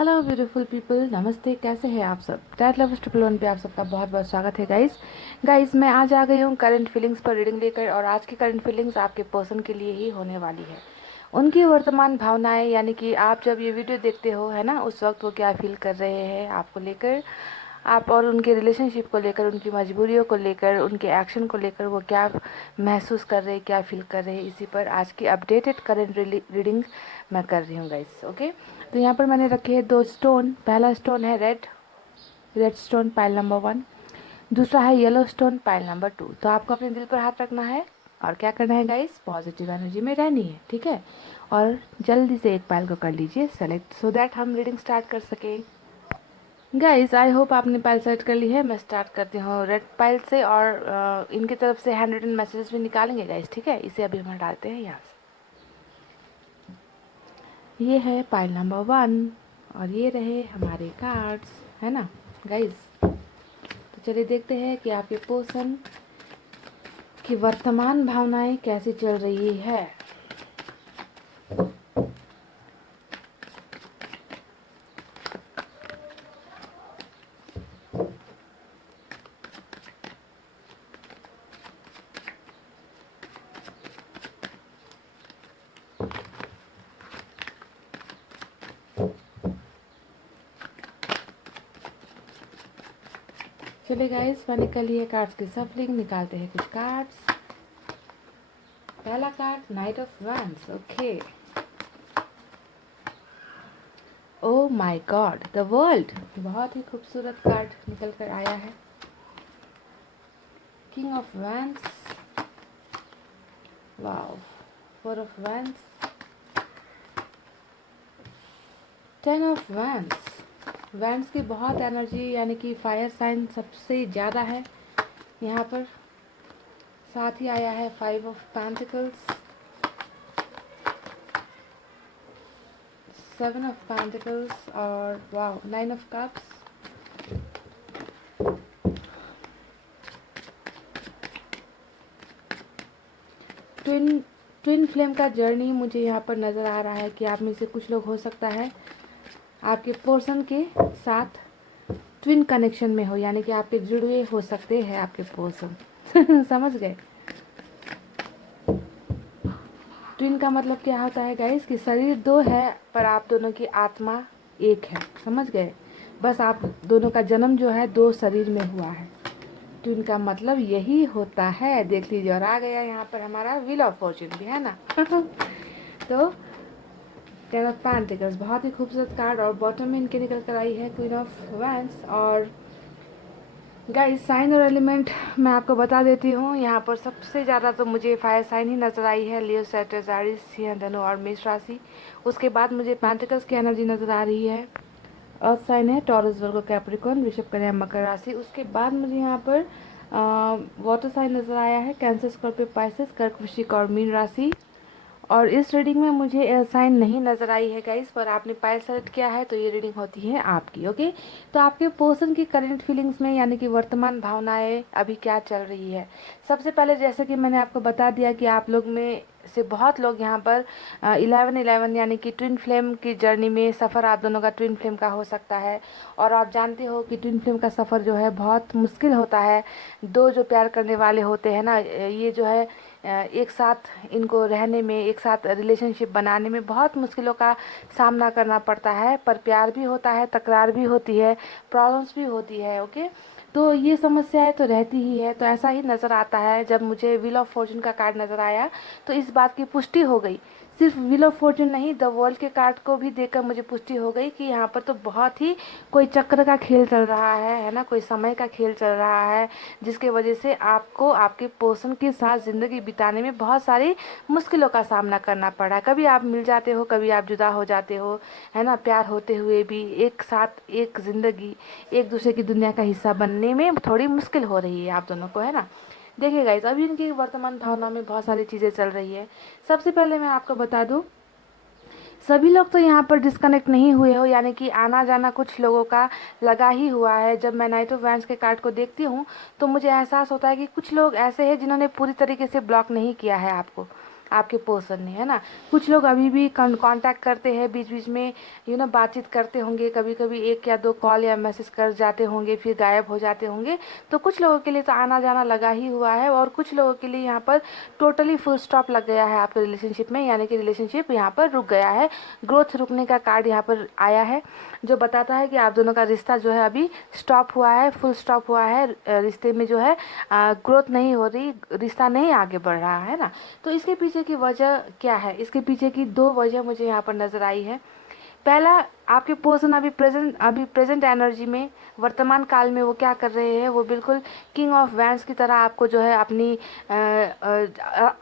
Hello beautiful people, नमस्ते। कैसे हैं आप सब? टैट लवर्स ट्रिपल वन पे आप सबका बहुत बहुत स्वागत है गाइस मैं आज आ गई हूँ करंट फीलिंग्स पर रीडिंग लेकर। और आज की करंट फीलिंग्स आपके पर्सन के लिए ही होने वाली है। उनकी वर्तमान भावनाएं, यानी कि आप जब ये वीडियो देखते हो है ना, उस वक्त वो क्या फील कर रहे हैं आपको लेकर, आप और उनके रिलेशनशिप को लेकर, उनकी मजबूरियों को लेकर, उनके एक्शन को लेकर वो क्या महसूस कर रहे हैं, क्या फील कर रहे हैं, इसी पर आज की अपडेटेड करंट रीडिंग मैं कर रही हूँ गाइस। ओके, तो यहाँ पर मैंने रखे हैं 2 स्टोन। पहला स्टोन है रेड स्टोन, पाइल नंबर 1। दूसरा है येलो स्टोन, पाइल नंबर 2। तो आपको अपने दिल पर हाथ रखना है और क्या करना है गाइस, पॉजिटिव एनर्जी में रहनी है, ठीक है। और जल्दी से एक पाइल को कर लीजिए सेलेक्ट, सो दैट हम रीडिंग स्टार्ट कर सकें। गाइस आई होप आपने पाइल सेलेक्ट कर ली है। मैं स्टार्ट करती हूँ रेड पाइल से, और इनकी तरफ से हैंड रिटन मैसेजेस भी निकालेंगे गाइस, ठीक है। इसे अभी हम डालते हैं यहाँ से। ये है पाइल नंबर 1 और ये रहे हमारे कार्ड्स, है ना गाइस। तो चलिए देखते हैं कि आपके पर्सन की वर्तमान भावनाएं कैसी चल रही है। चलिए गाइस, मैंने कर लिए कार्ड्स की सफलिंग, निकालते हैं कुछ कार्ड्स। पहला card night of wands. Okay, oh my God, the world. बहुत ही खूबसूरत कार्ड निकल कर आया है। King of wands, wow. 4 of wands, 10 of wands. Wands की बहुत एनर्जी, यानी कि फायर साइन सबसे ज़्यादा है यहाँ पर। साथ ही आया है 5 ऑफ पेंटिकल्स, 7 ऑफ पेंटिकल्स और wow 9 of cups. Twin flame का जर्नी मुझे यहाँ पर नज़र आ रहा है कि आप में से कुछ लोग हो सकता है आपके पर्सन के साथ ट्विन कनेक्शन में हो, यानी कि आपके जुड़वे हो सकते हैं आपके पर्सन समझ गए? ट्विन का मतलब क्या होता है गाइस, कि शरीर 2 है पर आप दोनों की आत्मा एक है, समझ गए? बस आप दोनों का जन्म जो है 2 शरीर में हुआ है। ट्विन का मतलब यही होता है। देख लीजिए, और आ गया यहाँ पर हमारा व्हील ऑफ फॉर्च्यून भी, है ना तो 10 ऑफ पेंटिकल्स, बहुत ही खूबसूरत कार्ड। और बॉटम में इनके निकल कर आई है क्वीन ऑफ वैंड्स। और गाइस साइन और एलिमेंट मैं आपको बता देती हूँ। यहाँ पर सबसे ज़्यादा तो मुझे फायर साइन ही नज़र आई है, लियो, सैजिटेरियस, एरीज, सिंह, धनु और मेष राशि। उसके बाद मुझे पेंटिकल्स की एनर्जी नज़र आ रही है। अर्थ साइन है टॉरस, वर्गो, कैप्रिकॉर्न, वृषभ, कन्या, मकर राशि। उसके बाद मुझे यहाँ पर वाटर साइन नज़र आया है, कैंसर, स्कॉर्पियो, पाइसेस, कर्क, वृश्चिक और मीन राशि। और इस रीडिंग में मुझे एयर साइन नहीं नज़र आई है गाइस, पर आपने पाइल सेलेक्ट किया है तो ये रीडिंग होती है आपकी। ओके, तो आपके पर्सन की करंट फीलिंग्स में, यानी कि वर्तमान भावनाएं अभी क्या चल रही है। सबसे पहले जैसे कि मैंने आपको बता दिया कि आप लोग में से बहुत लोग यहाँ पर 11-11 यानी कि ट्विन फ्लेम की जर्नी में सफ़र आप दोनों का ट्विन फ्लेम का हो सकता है। और आप जानते हो कि ट्विन फ्लेम का सफ़र जो है बहुत मुश्किल होता है। 2 जो प्यार करने वाले होते हैं ना, ये जो है एक साथ इनको रहने में, एक साथ रिलेशनशिप बनाने में बहुत मुश्किलों का सामना करना पड़ता है। पर प्यार भी होता है, तकरार भी होती है, प्रॉब्लम्स भी होती है। ओके, तो ये समस्याएं तो रहती ही है। तो ऐसा ही नज़र आता है। जब मुझे व्हील ऑफ फॉर्चून का कार्ड नज़र आया तो इस बात की पुष्टि हो गई। सिर्फ व्हील ऑफ फॉर्चून नहीं, द वर्ल्ड के कार्ड को भी देखकर मुझे पुष्टि हो गई कि यहाँ पर तो बहुत ही कोई चक्र का खेल चल रहा है ना, कोई समय का खेल चल रहा है, जिसके वजह से आपको आपके पर्सन के साथ ज़िंदगी बिताने में बहुत सारी मुश्किलों का सामना करना पड़ा। कभी आप मिल जाते हो, कभी आप जुदा हो जाते हो, है ना। प्यार होते हुए भी एक साथ एक ज़िंदगी, एक दूसरे की दुनिया का हिस्सा बनने में थोड़ी मुश्किल हो रही है आप दोनों को, है ना। देखिए गाइस, अभी इनकी वर्तमान भावना में बहुत सारी चीज़ें चल रही है। सबसे पहले मैं आपको बता दूं, सभी लोग तो यहाँ पर डिस्कनेक्ट नहीं हुए हो, यानी कि आना जाना कुछ लोगों का लगा ही हुआ है। जब मैं नाइट ऑफ वैंड्स के कार्ड को देखती हूँ तो मुझे एहसास होता है कि कुछ लोग ऐसे हैं जिन्होंने पूरी तरीके से ब्लॉक नहीं किया है आपको, आपके पर्सन ने, है ना। कुछ लोग अभी भी कांटेक्ट करते हैं, बीच बीच में बातचीत करते होंगे, कभी कभी 1 या 2 कॉल या मैसेज कर जाते होंगे, फिर गायब हो जाते होंगे। तो कुछ लोगों के लिए तो आना जाना लगा ही हुआ है, और कुछ लोगों के लिए यहाँ पर टोटली फुल स्टॉप लग गया है आपके रिलेशनशिप में, यानी कि रिलेशनशिप यहाँ पर रुक गया है। ग्रोथ रुकने का कार्ड यहाँ पर आया है, जो बताता है कि आप दोनों का रिश्ता जो है अभी स्टॉप हुआ है, फुल स्टॉप हुआ है। रिश्ते में जो है ग्रोथ नहीं हो रही, रिश्ता नहीं आगे बढ़ रहा है ना। तो इसके पीछे की वजह क्या है? इसके पीछे की 2 वजह मुझे यहाँ पर नज़र आई है। पहला, आपके पर्सन अभी प्रेजेंट एनर्जी में, वर्तमान काल में वो क्या कर रहे हैं, वो बिल्कुल किंग ऑफ वैंड्स की तरह आपको जो है अपनी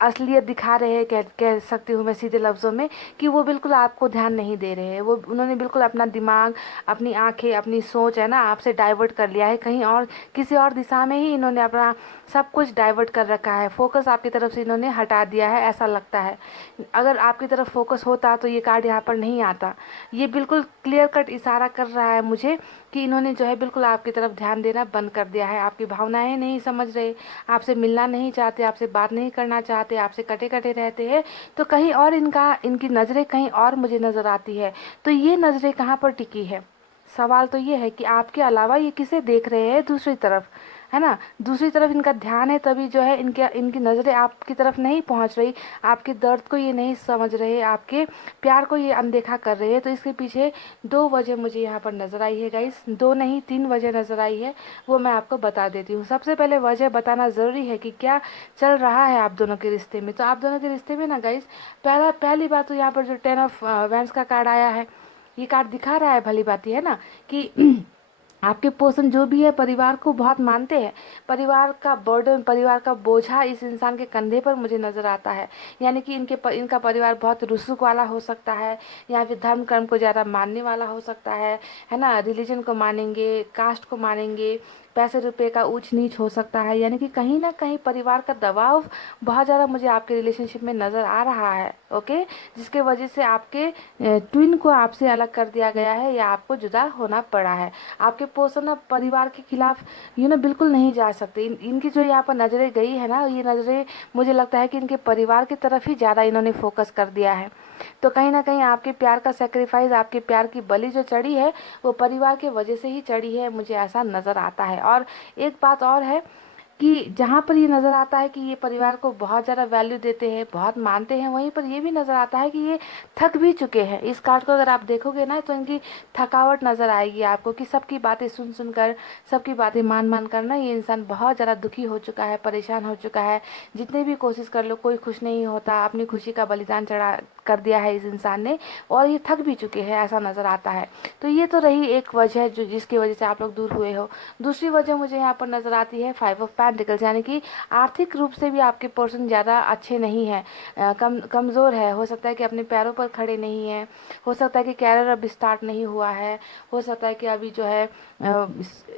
असलियत दिखा रहे हैं, कह सकती हूँ मैं सीधे लफ्ज़ों में, कि वो बिल्कुल आपको ध्यान नहीं दे रहे हैं। वो उन्होंने बिल्कुल अपना दिमाग, अपनी आंखें, अपनी सोच है ना, आपसे डाइवर्ट कर लिया है कहीं और, किसी और दिशा में ही इन्होंने अपना सब कुछ डाइवर्ट कर रखा है। फोकस आपकी तरफ से इन्होंने हटा दिया है, ऐसा लगता है। अगर आपकी तरफ फोकस होता तो ये कार्ड यहाँ पर नहीं आता। ये बिल्कुल क्लियर कट इशारा कर रहा है मुझे कि इन्होंने जो है बिल्कुल आपकी तरफ ध्यान देना बंद कर दिया है। आपकी भावनाएं नहीं समझ रहे, आपसे मिलना नहीं चाहते, आपसे बात नहीं करना चाहते, आपसे कटे कटे रहते हैं। तो कहीं और इनकी नज़रें कहीं और मुझे नज़र आती है। तो ये नज़रें कहाँ पर टिकी है? सवाल तो ये है कि आपके अलावा ये किसे देख रहे हैं दूसरी तरफ, है ना। दूसरी तरफ इनका ध्यान है, तभी जो है इनकी नज़रें आपकी तरफ नहीं पहुंच रही, आपके दर्द को ये नहीं समझ रहे, आपके प्यार को ये अनदेखा कर रहे हैं। तो इसके पीछे 2 वजह मुझे यहाँ पर नज़र आई है गाइस, 2 नहीं 3 वजह नज़र आई है, वो मैं आपको बता देती हूँ। सबसे पहले वजह बताना ज़रूरी है कि क्या चल रहा है आप दोनों के रिश्ते में। तो आप दोनों के रिश्ते में ना गाइस, पहली बात तो यहाँ पर जो 10 ऑफ वैंड्स का कार्ड आया है, ये कार्ड दिखा रहा है, भली बात है ना, कि आपके पर्सन जो भी है परिवार को बहुत मानते हैं। परिवार का बर्डन, परिवार का बोझा इस इंसान के कंधे पर मुझे नज़र आता है। यानी कि इनका परिवार बहुत रुसूख वाला हो सकता है, या फिर धर्म कर्म को ज़्यादा मानने वाला हो सकता है ना। रिलीजन को मानेंगे, कास्ट को मानेंगे, पैसे रुपए का ऊंच नीच हो सकता है। यानी कि कहीं ना कहीं परिवार का दबाव बहुत ज़्यादा मुझे आपके रिलेशनशिप में नज़र आ रहा है, ओके। जिसके वजह से आपके ट्विन को आपसे अलग कर दिया गया है, या आपको जुदा होना पड़ा है। आपके पर्सन अब परिवार के खिलाफ बिल्कुल नहीं जा सकते। इनकी जो यहाँ पर नज़रें गई है ना, ये नज़रें मुझे लगता है कि इनके परिवार की तरफ ही ज़्यादा इन्होंने फोकस कर दिया है। तो कहीं ना कहीं आपके प्यार का सेक्रीफाइस, आपके प्यार की बलि जो चढ़ी है, वो परिवार के वजह से ही चढ़ी है, मुझे ऐसा नज़र आता है। और एक बात और है कि जहाँ पर ये नज़र आता है कि ये परिवार को बहुत ज़्यादा वैल्यू देते हैं, बहुत मानते हैं, वहीं पर ये भी नज़र आता है कि ये थक भी चुके हैं। इस कार्ड को अगर आप देखोगे ना, तो इनकी थकावट नज़र आएगी आपको, कि सबकी बातें सुन सुन कर, सबकी बातें मान कर ना ये इंसान बहुत ज़्यादा दुखी हो चुका है, परेशान हो चुका है। जितने भी कोशिश कर लो, कोई खुश नहीं होता। अपनी खुशी का बलिदान चढ़ा कर दिया है इस इंसान ने, और ये थक भी चुके हैं, ऐसा नज़र आता है। तो ये तो रही एक वजह जो जिसकी वजह से आप लोग दूर हुए हो। दूसरी वजह मुझे यहाँ पर नज़र आती है 5 ऑफ पेंटिकल्स, यानी कि आर्थिक रूप से भी आपके पर्सन ज़्यादा अच्छे नहीं है, कमज़ोर है। हो सकता है कि अपने पैरों पर खड़े नहीं है, हो सकता है कि कैरियर अभी स्टार्ट नहीं हुआ है, हो सकता है कि अभी जो है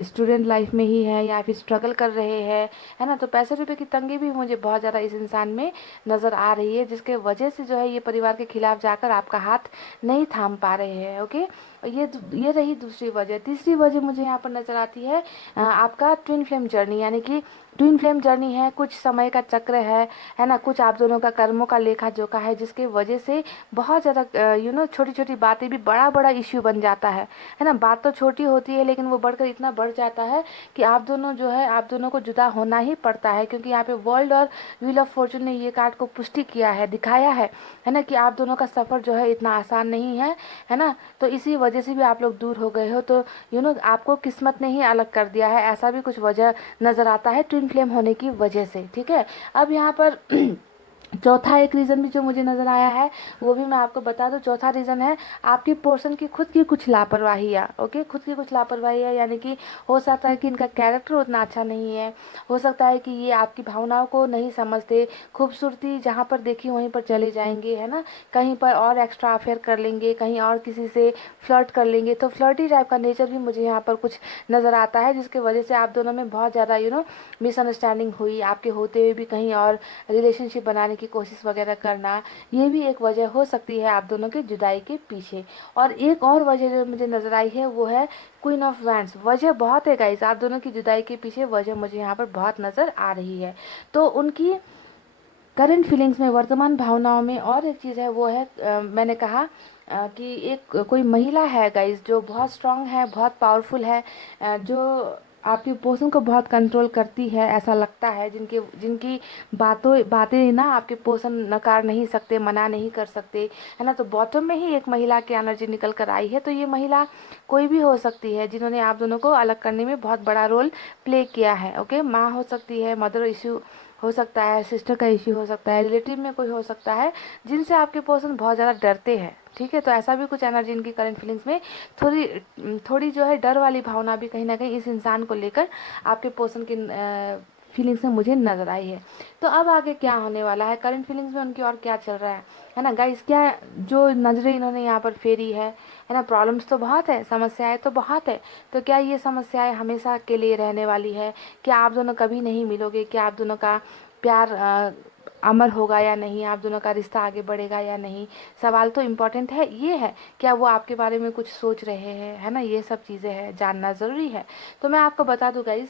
स्टूडेंट लाइफ में ही है, या फिर स्ट्रगल कर रहे हैं, है ना। तो पैसे रुपए की तंगी भी मुझे बहुत ज़्यादा इस इंसान में नज़र आ रही है, जिसके वजह से जो है ये परिवार के खिलाफ जाकर आपका हाथ नहीं थाम पा रहे हैं, ओके। ये रही दूसरी वजह। तीसरी वजह मुझे यहाँ पर नज़र आती है आपका ट्विन फ्लेम जर्नी, यानी कि ट्विन फ्लेम जर्नी है, कुछ समय का चक्र है ना। कुछ आप दोनों का कर्मों का लेखा जोखा है, जिसके वजह से बहुत ज़्यादा छोटी छोटी बातें भी बड़ा बड़ा इश्यू बन जाता है ना। बात तो छोटी होती है, लेकिन वो बढ़कर इतना बढ़ जाता है कि आप दोनों को जुदा होना ही पड़ता है। क्योंकि यहाँ पे वर्ल्ड और व्हील ऑफ फॉर्चून ने ये कार्ड को पुष्टि किया है, दिखाया है ना, कि आप दोनों का सफ़र जो है इतना आसान नहीं है ना। तो इसी वजह से भी आप लोग दूर हो गए हो। तो आपको किस्मत ने ही अलग कर दिया है, ऐसा भी कुछ वजह नज़र आता है ट्विन फ्लेम होने की वजह से, ठीक है। अब यहाँ पर चौथा एक रीज़न भी जो मुझे नज़र आया है, वो भी मैं आपको बता दूं। चौथा रीज़न है आपके पर्सन की खुद की कुछ लापरवाहियाँ, ओके। खुद की कुछ लापरवाहियाँ, यानी कि हो सकता है कि इनका कैरेक्टर उतना अच्छा नहीं है, हो सकता है कि ये आपकी भावनाओं को नहीं समझते। खूबसूरती जहाँ पर देखी वहीं पर चले जाएंगे, है ना। कहीं पर और एक्स्ट्रा अफेयर कर लेंगे, कहीं और किसी से फ्लर्ट कर लेंगे। तो फ्लर्टी टाइप का नेचर भी मुझे यहाँ पर कुछ नज़र आता है, जिसके वजह से आप दोनों में बहुत ज़्यादा मिसअंडरस्टैंडिंग हुई। आपके होते हुए भी कहीं और रिलेशनशिप बनाने की कोशिश वगैरह करना, ये भी एक वजह हो सकती है आप दोनों के जुदाई के पीछे। और एक और वजह जो मुझे नज़र आई है, वो है क्वीन ऑफ वैंड्स। वजह बहुत है गाइस, आप दोनों की जुदाई के पीछे वजह मुझे यहाँ पर बहुत नज़र आ रही है। तो उनकी करंट फीलिंग्स में, वर्तमान भावनाओं में और एक चीज़ है वो है मैंने कहा कि एक कोई महिला है गाइस जो बहुत स्ट्रांग है, बहुत पावरफुल है, जो आपके पोषण को बहुत कंट्रोल करती है, ऐसा लगता है, जिनके जिनकी बातें ना आपके पोषण नकार नहीं सकते, मना नहीं कर सकते, है ना। तो बॉटम में ही एक महिला की एनर्जी निकल कर आई है। तो ये महिला कोई भी हो सकती है जिन्होंने आप दोनों को अलग करने में बहुत बड़ा रोल प्ले किया है। ओके, माँ हो सकती है, मदर इशू हो सकता है, सिस्टर का इश्यू हो सकता है, रिलेटिव में कोई हो सकता है जिनसे आपके पर्सन बहुत ज़्यादा डरते हैं। ठीक है, तो ऐसा भी कुछ एनर्जी इनकी करंट फीलिंग्स में थोड़ी थोड़ी जो है डर वाली भावना भी कहीं ना कहीं इस इंसान को लेकर आपके पर्सन की फीलिंग्स में मुझे नज़र आई है। तो अब आगे क्या होने वाला है, करंट फीलिंग्स में उनकी और क्या चल रहा है ना गाइस। क्या जो नज़रें इन्होंने यहाँ पर फेरी है ना। प्रॉब्लम्स तो बहुत है, समस्याएं तो बहुत है। तो क्या ये समस्याएं हमेशा के लिए रहने वाली है? क्या आप दोनों कभी नहीं मिलोगे? क्या आप दोनों का प्यार अमर होगा या नहीं? आप दोनों का रिश्ता आगे बढ़ेगा या नहीं? सवाल तो इम्पोर्टेंट है, ये है क्या वो आपके बारे में कुछ सोच रहे हैं, है ना। ये सब चीज़ें हैं, जानना ज़रूरी है। तो मैं आपको बता दूँ गाइज़,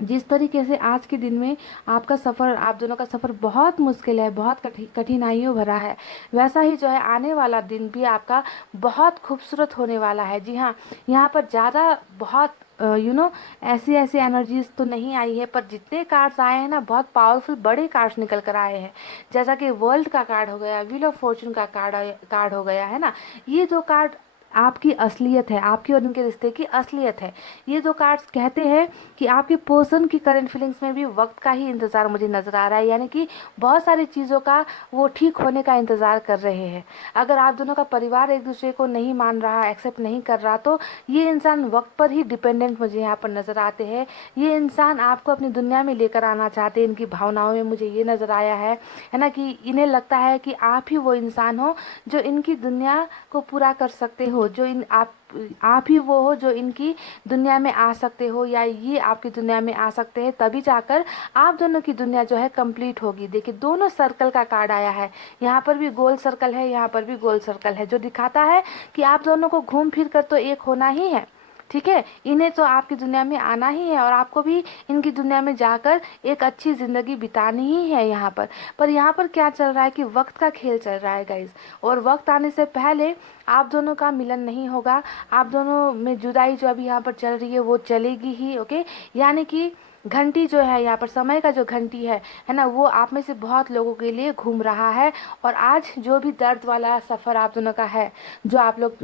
जिस तरीके से आज के दिन में आपका सफ़र, आप दोनों का सफ़र बहुत मुश्किल है, बहुत कठिनाइयों भरा है, वैसा ही जो है आने वाला दिन भी आपका बहुत खूबसूरत होने वाला है। जी हाँ, यहाँ पर ज़्यादा बहुत ऐसी ऐसी एनर्जीज तो नहीं आई है, पर जितने कार्ड्स आए हैं ना, बहुत पावरफुल बड़े कार्ड्स निकल कर आए हैं। जैसा कि वर्ल्ड का कार्ड हो गया, व्हील ऑफ फॉर्चून का कार्ड हो गया, है ना। ये दो कार्ड आपकी असलियत है, आपकी और उनके रिश्ते की असलियत है। ये दो कार्ड्स कहते हैं कि आपके पर्सन की करंट फीलिंग्स में भी वक्त का ही इंतज़ार मुझे नज़र आ रहा है, यानी कि बहुत सारी चीज़ों का वो ठीक होने का इंतज़ार कर रहे हैं। अगर आप दोनों का परिवार एक दूसरे को नहीं मान रहा, एक्सेप्ट नहीं कर रहा, तो ये इंसान वक्त पर ही डिपेंडेंट मुझे यहाँ पर नज़र आते हैं। ये इंसान आपको अपनी दुनिया में लेकर आना चाहते हैं, इनकी भावनाओं में मुझे ये नज़र आया है ना, कि इन्हें लगता है कि आप ही वो इंसान हो जो इनकी दुनिया को पूरा कर सकते हो, जो इन आप ही वो हो जो इनकी दुनिया में आ सकते हो, या ये आपकी दुनिया में आ सकते हैं, तभी जाकर आप दोनों की दुनिया जो है कंप्लीट होगी। देखिए, दोनों सर्कल का कार्ड आया है, यहाँ पर भी गोल सर्कल है, यहाँ पर भी गोल सर्कल है, जो दिखाता है कि आप दोनों को घूम फिर कर तो एक होना ही है। ठीक है, इन्हें तो आपकी दुनिया में आना ही है और आपको भी इनकी दुनिया में जाकर एक अच्छी ज़िंदगी बितानी ही है यहाँ पर यहाँ पर क्या चल रहा है कि वक्त का खेल चल रहा है गाइस, और वक्त आने से पहले आप दोनों का मिलन नहीं होगा। आप दोनों में जुदाई जो अभी यहाँ पर चल रही है वो चलेगी ही। ओके, यानी कि घंटी जो है यहाँ पर, समय का जो घंटी है ना, वो आप में से बहुत लोगों के लिए घूम रहा है। और आज जो भी दर्द वाला सफ़र आप दोनों का है, जो आप लोग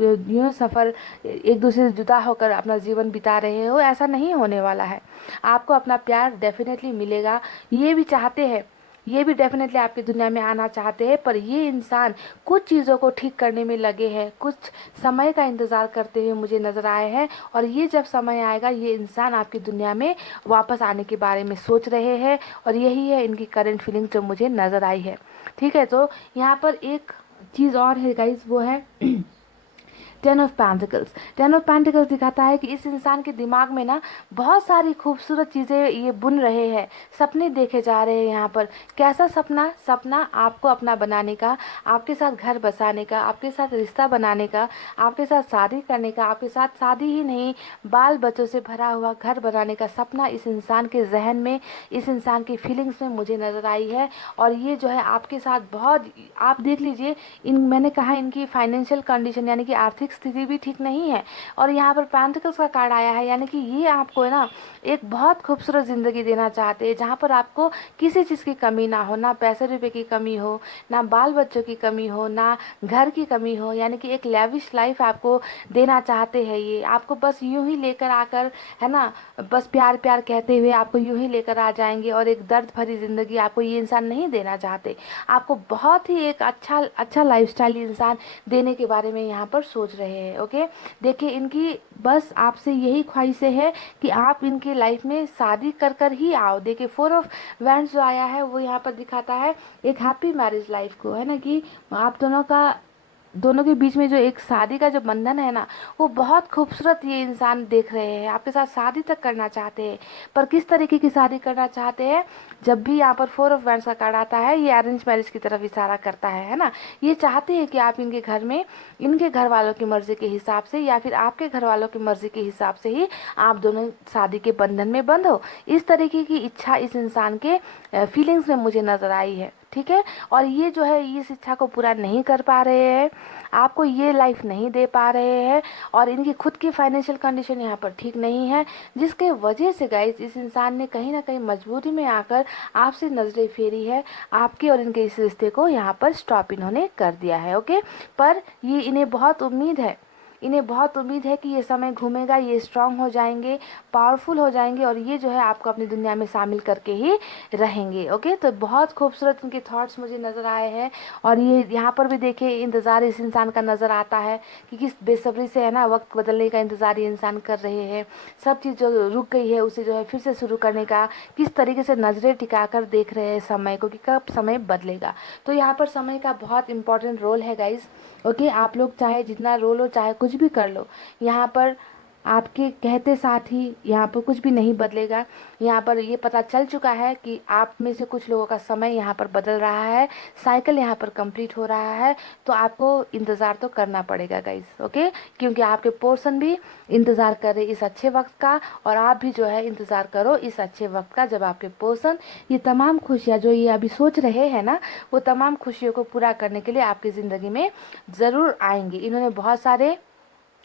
सफ़र एक दूसरे से जुदा होकर अपना जीवन बिता रहे हो, ऐसा नहीं होने वाला है। आपको अपना प्यार डेफिनेटली मिलेगा, ये भी चाहते हैं, ये भी डेफिनेटली आपकी दुनिया में आना चाहते हैं। पर ये इंसान कुछ चीज़ों को ठीक करने में लगे हैं, कुछ समय का इंतज़ार करते हुए मुझे नज़र आए हैं। और ये जब समय आएगा, ये इंसान आपकी दुनिया में वापस आने के बारे में सोच रहे हैं, और यही है इनकी करंट फीलिंग जो मुझे नज़र आई है। ठीक है, तो यहाँ पर एक चीज़ और है गाइस, वो है ten of pentacles. Ten of pentacles दिखाता है कि इस इंसान के दिमाग में ना बहुत सारी खूबसूरत चीज़ें ये बुन रहे हैं, सपने देखे जा रहे हैं यहाँ पर। कैसा सपना? सपना आपको अपना बनाने का, आपके साथ घर बसाने का, आपके साथ रिश्ता बनाने का, आपके साथ शादी करने का, आपके साथ शादी ही नहीं, बाल बच्चों से भरा हुआ घर बनाने का सपना इस इंसान के जहन में, इस इंसान की फीलिंग्स में मुझे नज़र आई है। और ये जो है आपके साथ बहुत, आप देख लीजिए, मैंने कहा इनकी फाइनेंशियल कंडीशन यानी कि आर्थिक स्थिति भी ठीक नहीं है। और यहाँ पर पेंटिकल्स का कार्ड आया है, यानी कि ये आपको है ना एक बहुत खूबसूरत ज़िंदगी देना चाहते हैं, जहाँ पर आपको किसी चीज़ की कमी ना हो, ना पैसे रुपए की कमी हो, ना बाल बच्चों की कमी हो, ना घर की कमी हो, यानी कि एक लेविश लाइफ आपको देना चाहते हैं। ये आपको बस यूं ही लेकर आकर, है ना, बस प्यार प्यार कहते हुए आपको यूं ही लेकर आ जाएंगे, और एक दर्द भरी ज़िंदगी आपको ये इंसान नहीं देना चाहते। आपको बहुत ही एक अच्छा लाइफस्टाइल इंसान देने के बारे में यहाँ पर सोच रहे हैं। ओके, देखिए, इनकी बस आपसे यही ख्वाहिशें है कि आप इनकी लाइफ में शादी कर कर ही आओ। देखिए, फोर ऑफ वैंड्स जो आया है वो यहाँ पर दिखाता है एक हैप्पी मैरिज लाइफ को, है ना, कि आप दोनों के बीच में जो एक शादी का जो बंधन है ना, वो बहुत खूबसूरत ये इंसान देख रहे हैं, आपके साथ शादी तक करना चाहते हैं। पर किस तरीके की शादी करना चाहते हैं? जब भी यहाँ पर फोर ऑफ वैंड्स का कार्ड आता है, ये अरेंज मैरिज की तरफ इशारा करता है ना। ये चाहते हैं कि आप इनके घर में, इनके घर वालों की मर्जी के हिसाब से, या फिर आपके घर वालों की मर्जी के हिसाब से ही आप दोनों शादी के बंधन में बंधो। इस तरीके की इच्छा इस इंसान के फीलिंग्स में मुझे नज़र आई है। ठीक है। और ये जो है इस इच्छा को पूरा नहीं कर पा रहे हैं, आपको ये लाइफ नहीं दे पा रहे हैं, और इनकी खुद की फाइनेंशियल कंडीशन यहाँ पर ठीक नहीं है, जिसके वजह से गाइस इस इंसान ने कहीं ना कहीं मजबूरी में आकर आपसे नजरें फेरी है, आपके और इनके इस रिश्ते को यहाँ पर स्टॉप इन्होंने कर दिया है। ओके, पर ये इन्हें बहुत उम्मीद है, इन्हें बहुत उम्मीद है कि ये समय घूमेगा, ये स्ट्रांग हो जाएंगे, पावरफुल हो जाएंगे, और ये जो है आपको अपनी दुनिया में शामिल करके ही रहेंगे। ओके, तो बहुत खूबसूरत इनके थॉट्स मुझे नज़र आए हैं। और ये यहाँ पर भी देखिए इंतज़ार इस इंसान का नज़र आता है कि किस बेसब्री से है ना वक्त बदलने का इंतज़ार ये इंसान कर रहे हैं। सब चीज़ जो रुक गई है उसे जो है फिर से शुरू करने का किस तरीके से नज़रें टिका कर देख रहे हैं समय को कि कब समय बदलेगा। तो यहाँ पर समय का बहुत इंपॉर्टेंट रोल है गाइज। ओके, आप लोग चाहे जितना रोल हो, चाहे कुछ भी कर लो, यहाँ पर आपके कहते साथ ही यहाँ पर कुछ भी नहीं बदलेगा। यहाँ पर ये पता चल चुका है कि आप में से कुछ लोगों का समय यहाँ पर बदल रहा है, साइकिल यहाँ पर कंप्लीट हो रहा है, तो आपको इंतज़ार तो करना पड़ेगा गाइस। ओके, क्योंकि आपके पोर्शन भी इंतज़ार कर रहे इस अच्छे वक्त का, और आप भी जो है इंतज़ार करो इस अच्छे वक्त का जब आपके पोर्शन ये तमाम खुशियाँ जो ये अभी सोच रहे हैं ना, वो तमाम खुशियों को पूरा करने के लिए आपकी ज़िंदगी में ज़रूर आएंगे। इन्होंने बहुत सारे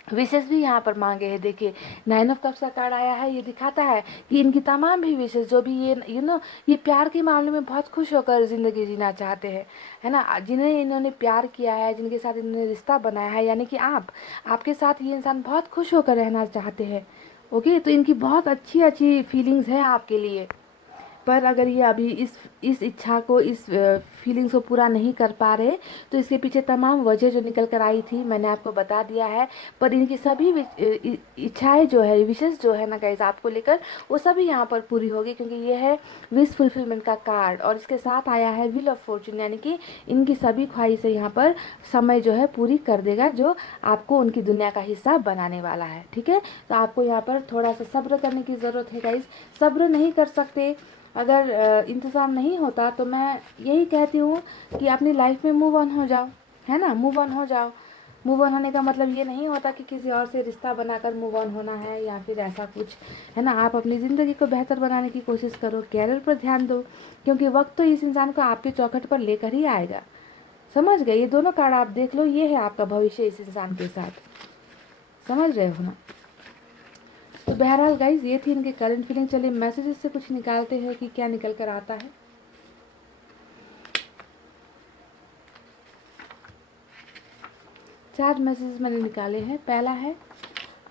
विशेष भी यहाँ पर मांगे हैं। देखिए 9 ऑफ कप्स का कार्ड आया है, ये दिखाता है कि इनकी तमाम भी विशेष जो भी ये ये प्यार के मामले में बहुत खुश होकर ज़िंदगी जीना चाहते हैं, है ना, जिन्हें इन्होंने प्यार किया है, जिनके साथ इन्होंने रिश्ता बनाया है, यानी कि आपके साथ ये इंसान बहुत खुश होकर रहना चाहते हैं। ओके, तो इनकी बहुत अच्छी अच्छी फीलिंग्स है आपके लिए। पर अगर ये अभी इस इच्छा को, इस फीलिंग्स को पूरा नहीं कर पा रहे, तो इसके पीछे तमाम वजह जो निकल कर आई थी मैंने आपको बता दिया है। पर इनकी सभी इच्छाएं जो है, विशेष जो है ना गाइस आपको लेकर, वो सभी यहाँ पर पूरी होगी, क्योंकि ये है विश फुलफिलमेंट का कार्ड, और इसके साथ आया है व्हील ऑफ फॉर्चून, यानी कि इनकी सभी ख्वाहिशें यहाँ पर समय जो है पूरी कर देगा, जो आपको उनकी दुनिया का हिस्सा बनाने वाला है। ठीक है, तो आपको यहाँ पर थोड़ा सा सब्र करने की ज़रूरत है गाइस। सब्र नहीं कर सकते, अगर इंतज़ार नहीं होता, तो मैं यही कहती हूँ कि अपनी लाइफ में मूव ऑन हो जाओ, है ना, मूव ऑन हो जाओ। मूव ऑन होने का मतलब ये नहीं होता कि किसी और से रिश्ता बनाकर मूव ऑन होना है या फिर ऐसा कुछ, है ना। आप अपनी ज़िंदगी को बेहतर बनाने की कोशिश करो, कैरियर पर ध्यान दो, क्योंकि वक्त तो इस इंसान को आपके चौखट पर लेकर ही आएगा। समझ गए, ये दोनों कार्ड आप देख लो, ये है आपका भविष्य इस इंसान के साथ, समझ रहे हो ना। तो बहरहाल गाइज ये थी इनके करंट फीलिंग। चलिए मैसेजेस से कुछ निकालते हैं कि क्या निकल कर आता है। चार मैसेजेस मैंने निकाले हैं। पहला है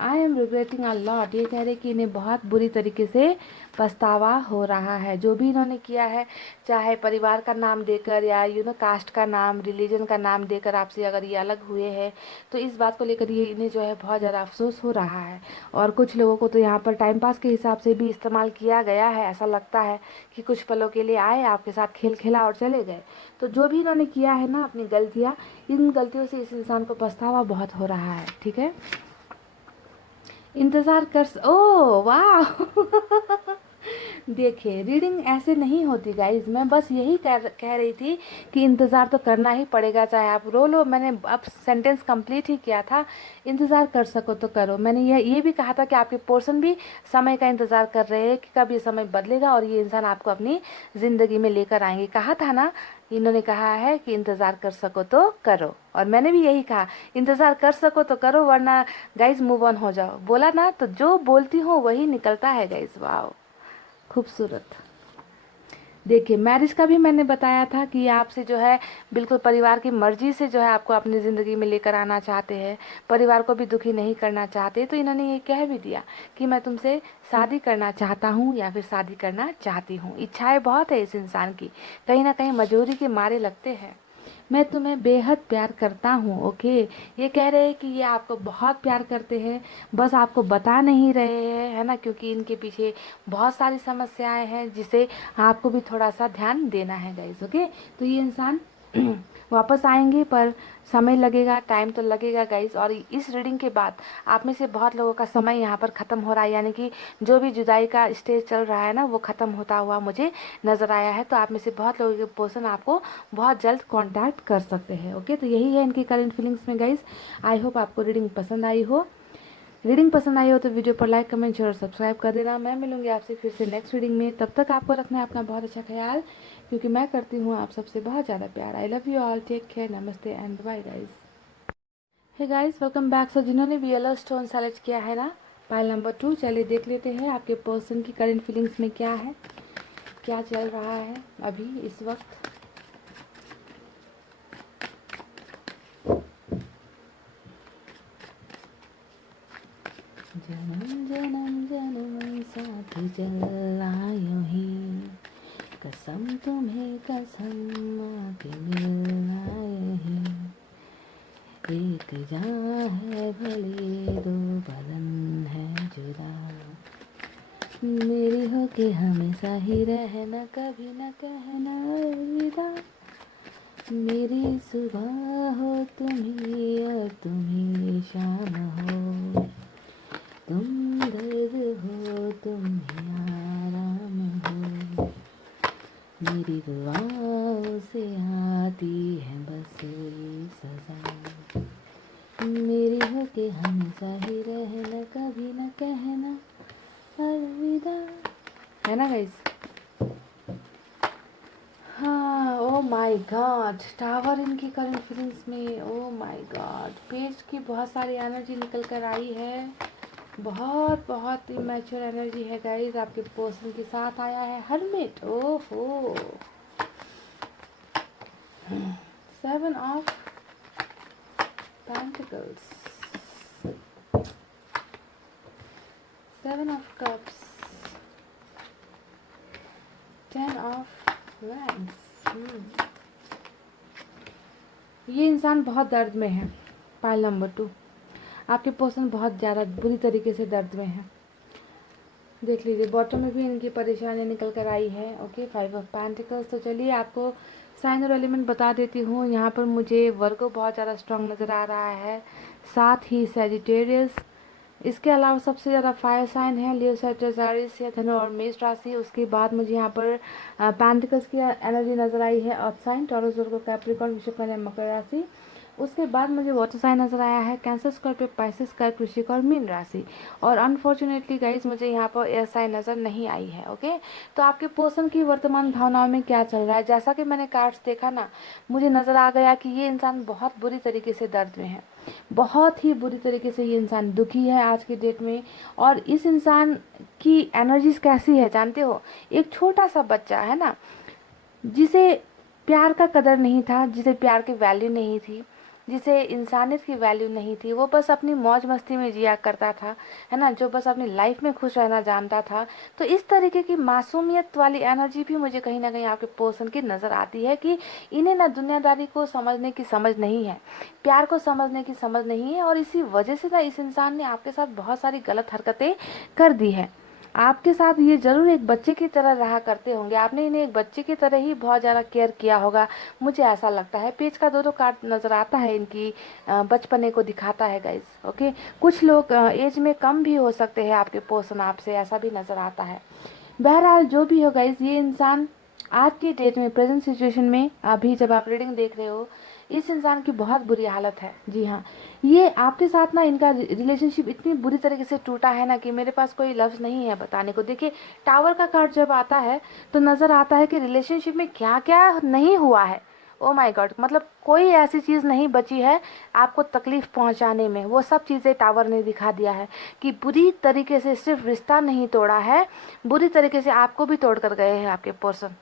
I am regretting a lot. ये कह रहे कि इन्हें बहुत बुरी तरीके से पछतावा हो रहा है, जो भी इन्होंने किया है, चाहे परिवार का नाम देकर या कास्ट का नाम, रिलीजन का नाम देकर आपसे अगर ये अलग हुए हैं, तो इस बात को लेकर ये इन्हें जो है बहुत ज़्यादा अफसोस हो रहा है। और कुछ लोगों को तो यहाँ पर टाइम पास के हिसाब से भी इस्तेमाल किया गया है। ऐसा लगता है कि कुछ पलों के लिए आए, आपके साथ खेल खेला और चले गए। तो जो भी इन्होंने किया है ना अपनी गलतियाँ, इन गलतियों से इस इंसान को पछतावा बहुत हो रहा है। ठीक है, इंतज़ार कर ओ वाह देखिए रीडिंग ऐसे नहीं होती गाइज। मैं बस यही कह रही थी कि इंतज़ार तो करना ही पड़ेगा, चाहे आप रो लो। मैंने अब सेंटेंस कंप्लीट ही किया था, इंतज़ार कर सको तो करो। मैंने ये भी कहा था कि आपके पोर्शन भी समय का इंतज़ार कर रहे हैं कि कब ये समय बदलेगा और ये इंसान आपको अपनी ज़िंदगी में लेकर आएंगे। कहा था ना, इन्होंने कहा है कि इंतज़ार कर सको तो करो, और मैंने भी यही कहा, इंतज़ार कर सको तो करो, वरना गाइज मूव ऑन हो जाओ। बोला ना, तो जो बोलती हूँ वही निकलता है गाइज। वाह, खूबसूरत। देखिए मैरिज का भी मैंने बताया था कि आपसे जो है बिल्कुल परिवार की मर्जी से जो है आपको अपनी ज़िंदगी में लेकर आना चाहते हैं, परिवार को भी दुखी नहीं करना चाहते। तो इन्होंने ये कह भी दिया कि मैं तुमसे शादी करना चाहता हूँ या फिर शादी करना चाहती हूँ। इच्छाएं बहुत है इस इंसान की, कहीं ना कहीं मजबूरी के मारे लगते हैं। मैं तुम्हें बेहद प्यार करता हूँ। ओके, ये कह रहे हैं कि ये आपको बहुत प्यार करते हैं, बस आपको बता नहीं रहे हैं, है ना, क्योंकि इनके पीछे बहुत सारी समस्याएं हैं जिसे आपको भी थोड़ा सा ध्यान देना है गाइस। ओके, तो ये इंसान वापस आएंगे, पर समय लगेगा, टाइम तो लगेगा गाइस। और इस रीडिंग के बाद आप में से बहुत लोगों का समय यहाँ पर ख़त्म हो रहा है, यानी कि जो भी जुदाई का स्टेज चल रहा है ना, वो ख़त्म होता हुआ मुझे नज़र आया है। तो आप में से बहुत लोगों के पर्सन आपको बहुत जल्द कांटेक्ट कर सकते हैं। ओके, तो यही है इनकी करंट फीलिंग्स में गाइस। आई होप आपको रीडिंग पसंद आई हो। रीडिंग पसंद आई हो तो वीडियो पर लाइक, कमेंट, शेयर और सब्सक्राइब कर देना। मैं मिलूंगी आपसे फिर से नेक्स्ट रीडिंग में। तब तक आपको रखना है अपना बहुत अच्छा ख्याल। क्योंकि मैं करती हूँ आप सबसे बहुत ज़्यादा प्यार। I love you all, take care, नमस्ते and bye guys. Hey guys, welcome back. So जिन्होंने भी येलो स्टोन सेलेक्ट किया है ना, पाइल नंबर 2, चलिए देख लेते हैं आपके पर्सन की करंट फीलिंग्स में क्या है, क्या चल रहा है अभी इस वक्त। जन्म जन्म जन्म साथ चला यूं ही, कसम तुम्हें कसम आके मिलना यही, एक जान है भले दो बदन है जुदा, मेरी हो के हमेशा ही रहना, कभी न कहना अलविदा, मेरी सुबह हो तुम ही और तुम ही शाम हो, तुम दर्द हो तुम ही आराम हो, मेरी दुआओं से आती है बस ये सजा, मेरी हो के हमेशा ही रहना, कभी न कहना अलविदा, है ना गाइस। हाँ, ओ माय गॉड, टावर इनकी करंट फीलिंग्स में, ओ माय गॉड, पेज की बहुत सारी एनर्जी निकल कर आई है, बहुत बहुत इमेच्योर एनर्जी है गाइस। आपके पर्सन के साथ आया है हर्मिट, ओहो, 7 of pentacles, 7 of cups, 10 of wands। ये इंसान बहुत दर्द में है। पाइल नंबर 2, आपके पर्सन बहुत ज़्यादा बुरी तरीके से दर्द में है। देख लीजिए, बॉटम में भी इनकी परेशानी निकल कर आई है। Okay, 5 of pentacles. तो चलिए आपको साइन और एलिमेंट बता देती हूँ। यहाँ पर मुझे वर्गो बहुत ज़्यादा स्ट्रांग नज़र आ रहा है, साथ ही सैजिटेरियस। इसके अलावा सबसे ज़्यादा फायर साइन है लियो, सैजिटेरियस या धनु और मेष राशि। उसके बाद मुझे यहाँ पर पेंटिकल्स की एनर्जी नज़र आई है, अर्थ साइन, टॉरस, वर्गो, कैप्रिकॉर्न, वृश्चिक, कन्या, मकर राशि। उसके बाद मुझे वाटर साइन नज़र आया है, कैंसर, स्कॉर्पियो, पाइसेस, कर्क, वृश्चिक और मीन राशि। और अनफॉर्चुनेटली गाइज मुझे यहाँ पर एयर साइन नज़र नहीं आई है। ओके, तो आपके पर्सन की वर्तमान भावनाओं में क्या चल रहा है, जैसा कि मैंने कार्ड्स देखा ना, मुझे नज़र आ गया कि ये इंसान बहुत बुरी तरीके से दर्द में है, बहुत ही बुरी तरीके से ये इंसान दुखी है आज की डेट में। और इस इंसान की एनर्जीज कैसी है जानते हो, एक छोटा सा बच्चा है ना, जिसे प्यार का कदर नहीं था, जिसे प्यार की वैल्यू नहीं थी, जिसे इंसानियत की वैल्यू नहीं थी, वो बस अपनी मौज मस्ती में जिया करता था, है ना, जो बस अपनी लाइफ में खुश रहना जानता था। तो इस तरीके की मासूमियत वाली एनर्जी भी मुझे कहीं ना कहीं आपके पर्सन की नज़र आती है कि इन्हें ना दुनियादारी को समझने की समझ नहीं है, प्यार को समझने की समझ नहीं है, और इसी वजह से ना इस इंसान ने आपके साथ बहुत सारी गलत हरकतें कर दी है। आपके साथ ये ज़रूर एक बच्चे की तरह रहा करते होंगे, आपने इन्हें एक बच्चे की तरह ही बहुत ज़्यादा केयर किया होगा, मुझे ऐसा लगता है। पेज का दो कार्ड नज़र आता है, इनकी बचपने को दिखाता है गाइज। ओके, कुछ लोग एज में कम भी हो सकते हैं आपके पर्सन आपसे, ऐसा भी नज़र आता है। बहरहाल जो भी हो गाइज, ये इंसान आज की डेट में, प्रेजेंट सिचुएशन में, अभी जब आप रीडिंग देख रहे हो, इस इंसान की बहुत बुरी हालत है। जी हाँ, ये आपके साथ ना, इनका रिलेशनशिप इतनी बुरी तरीके से टूटा है ना कि मेरे पास कोई लफ्ज़ नहीं है बताने को। देखिए, टावर का कार्ड जब आता है तो नज़र आता है कि रिलेशनशिप में क्या क्या नहीं हुआ है। ओ माय गॉड, मतलब कोई ऐसी चीज़ नहीं बची है आपको तकलीफ़ पहुंचाने में, वो सब चीज़ें टावर ने दिखा दिया है कि बुरी तरीके से सिर्फ रिश्ता नहीं तोड़ा है, बुरी तरीके से आपको भी तोड़ कर गए हैं आपके पर्सन।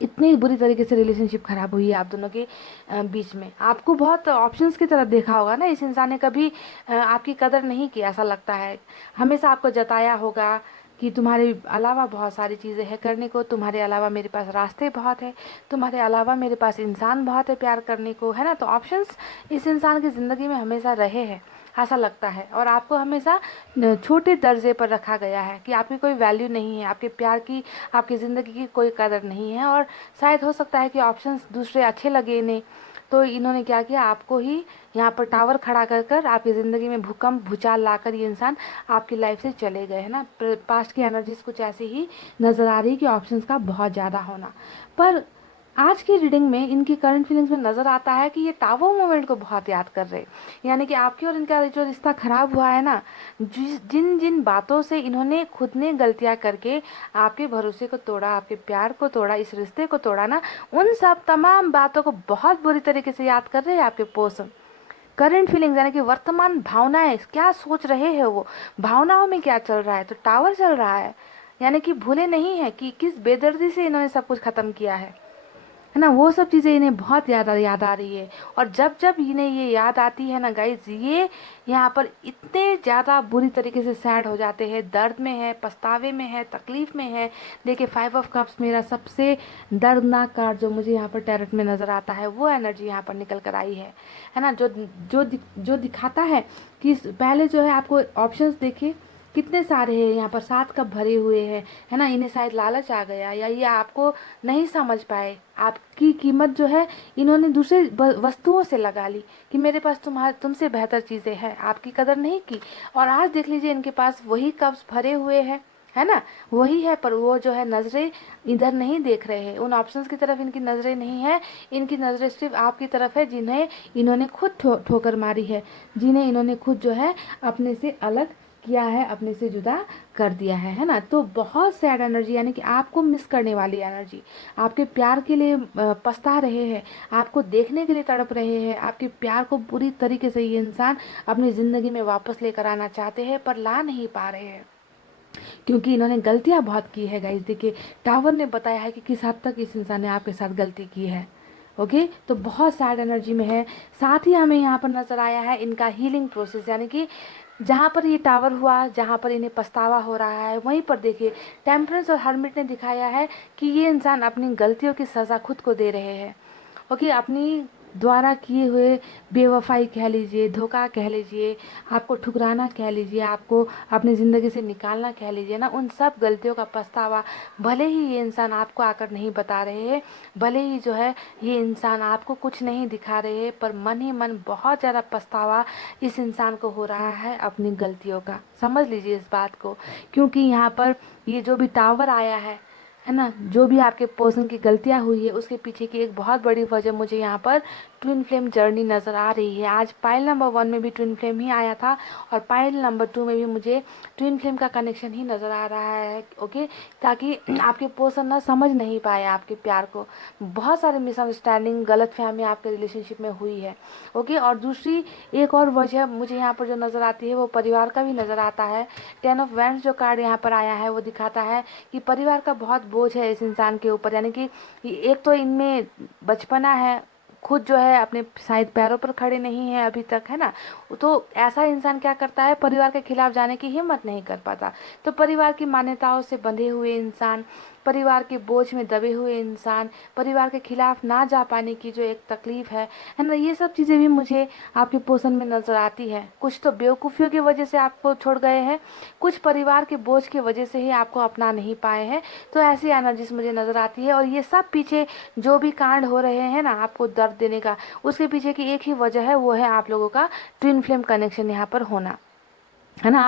इतनी बुरी तरीके से रिलेशनशिप खराब हुई है आप दोनों के बीच में। आपको बहुत ऑप्शंस की तरफ देखा होगा ना, इस इंसान ने कभी आपकी कदर नहीं की, ऐसा लगता है। हमेशा आपको जताया होगा कि तुम्हारे अलावा बहुत सारी चीज़ें हैं करने को, तुम्हारे अलावा मेरे पास रास्ते बहुत है, तुम्हारे अलावा मेरे पास इंसान बहुत है प्यार करने को, है ना। तो ऑप्शंस इस इंसान की ज़िंदगी में हमेशा रहे हैं, ऐसा लगता है। और आपको हमेशा छोटे दर्जे पर रखा गया है कि आपकी कोई वैल्यू नहीं है, आपके प्यार की, आपकी ज़िंदगी की कोई कदर नहीं है। और शायद हो सकता है कि ऑप्शंस दूसरे अच्छे लगे इन्हें, तो इन्होंने क्या किया, आपको ही यहाँ पर टावर खड़ा कर कर आपकी ज़िंदगी में भूकंप भूचाल लाकर ये इंसान आपकी लाइफ से चले गए, है ना। पास्ट की एनर्जीज कुछ ऐसी ही नज़र आ रही कि ऑप्शंस का बहुत ज़्यादा होना। पर आज की रीडिंग में इनकी करंट फीलिंग्स में नज़र आता है कि ये टावर मोमेंट को बहुत याद कर रहे हैं। यानी कि आपके और इनका जो रिश्ता खराब हुआ है ना, जिन जिन बातों से इन्होंने खुद ने गलतियां करके आपके भरोसे को तोड़ा, आपके प्यार को तोड़ा, इस रिश्ते को तोड़ा ना, उन सब तमाम बातों को बहुत बुरी तरीके से याद कर रहे हैं आपके पर्सन। करंट फीलिंग्स यानी कि वर्तमान भावनाएं, क्या सोच रहे हैं वो, भावनाओं में क्या चल रहा है, तो टावर चल रहा है। यानी कि भूले नहीं है कि किस बेदर्दी से इन्होंने सब कुछ खत्म किया है ना। वो सब चीज़ें इन्हें बहुत याद आ रही है। और जब जब इन्हें ये याद आती है ना गाइज, ये यहाँ पर इतने ज़्यादा बुरी तरीके से सैड हो जाते हैं, दर्द में है, पछतावे में है, तकलीफ़ में है। देखिए 5 ऑफ कप्स मेरा सबसे दर्दनाक कार्ड जो मुझे यहाँ पर टैरोट में नज़र आता है, वो एनर्जी यहाँ पर निकल कर आई है ना। जो दिखाता है कि पहले जो है आपको ऑप्शंस देखिए कितने सारे हैं यहाँ पर, 7 कप भरे हुए हैं, है ना। इन्हें शायद लालच आ गया, या ये आपको नहीं समझ पाए, आपकी कीमत जो है इन्होंने दूसरे वस्तुओं से लगा ली कि मेरे पास तुमसे बेहतर चीज़ें हैं, आपकी कदर नहीं की। और आज देख लीजिए इनके पास वही कप्स भरे हुए हैं, है ना, वही है, पर वो जो है नज़रें इधर नहीं देख रहे हैं, उन ऑप्शंस की तरफ इनकी नज़रें नहीं है। इनकी नज़रें सिर्फ आपकी तरफ है, जिन्हें इन्होंने खुद ठोकर मारी है, जिन्हें इन्होंने खुद जो है अपने से अलग किया है, अपने से जुदा कर दिया है ना। तो बहुत सैड एनर्जी, यानी कि आपको मिस करने वाली एनर्जी, आपके प्यार के लिए पछता रहे हैं, आपको देखने के लिए तड़प रहे हैं, आपके प्यार को पूरी तरीके से ये इंसान अपनी ज़िंदगी में वापस लेकर आना चाहते हैं, पर ला नहीं पा रहे हैं क्योंकि इन्होंने गलतियां बहुत की है गाइस। देखिए टावर ने बताया है कि किस हद तक इस इंसान ने आपके साथ गलती की है। ओके, तो बहुत सैड एनर्जी में है। साथ ही हमें यहाँ पर नज़र आया है इनका हीलिंग प्रोसेस, यानी कि जहाँ पर ये टावर हुआ, जहाँ पर इन्हें पछतावा हो रहा है, वहीं पर देखिए टेम्परेंस और हर्मिट ने दिखाया है कि ये इंसान अपनी गलतियों की सज़ा खुद को दे रहे हैं। ओके, अपनी द्वारा किए हुए बेवफाई कह लीजिए, धोखा कह लीजिए, आपको ठुकराना कह लीजिए, आपको अपनी ज़िंदगी से निकालना कह लीजिए ना, उन सब गलतियों का पछतावा भले ही ये इंसान आपको आकर नहीं बता रहे हैं, भले ही जो है ये इंसान आपको कुछ नहीं दिखा रहे हैं, पर मन ही मन बहुत ज़्यादा पछतावा इस इंसान को हो रहा है अपनी गलतियों का। समझ लीजिए इस बात को, क्योंकि यहाँ पर ये जो भी टावर आया है ना, जो भी आपके पर्सन की गलतियां हुई है उसके पीछे की एक बहुत बड़ी वजह मुझे यहाँ पर ट्विन फ्लेम जर्नी नज़र आ रही है। आज पाइल नंबर 1 में भी ट्विन फ्लेम ही आया था, और पाइल नंबर 2 में भी मुझे ट्विन फ्लेम का कनेक्शन ही नज़र आ रहा है। ओके, ताकि आपके पर्सन ना समझ नहीं पाए आपके प्यार को, बहुत सारे मिसअंडरस्टैंडिंग, गलत फहमी आपके रिलेशनशिप में हुई है। ओके, और दूसरी एक और वजह मुझे यहाँ पर जो नज़र आती है वो परिवार का भी नज़र आता है। 10 ऑफ वैंड्स जो कार्ड यहाँ पर आया है वो दिखाता है कि परिवार का बहुत बोझ है इस इंसान के ऊपर, यानी कि एक तो इनमें बचपना है, खुद जो है अपने शायद पैरों पर खड़े नहीं है अभी तक, है ना। तो ऐसा इंसान क्या करता है, परिवार के खिलाफ जाने की हिम्मत नहीं कर पाता। तो परिवार की मान्यताओं से बंधे हुए इंसान, परिवार के बोझ में दबे हुए इंसान, परिवार के खिलाफ ना जा पाने की जो एक तकलीफ है ना, ये सब चीज़ें भी मुझे आपके पोषण में नज़र आती है। कुछ तो बेवकूफ़ियों की वजह से आपको छोड़ गए हैं, कुछ परिवार के बोझ की वजह से ही आपको अपना नहीं पाए हैं। तो ऐसी एनर्जीज मुझे नज़र आती है, और ये सब पीछे जो भी कांड हो रहे हैं ना आपको दर्द देने का, उसके पीछे की एक ही वजह है, वो है आप लोगों का ट्विन फ्लेम कनेक्शन यहाँ पर होना, है ना।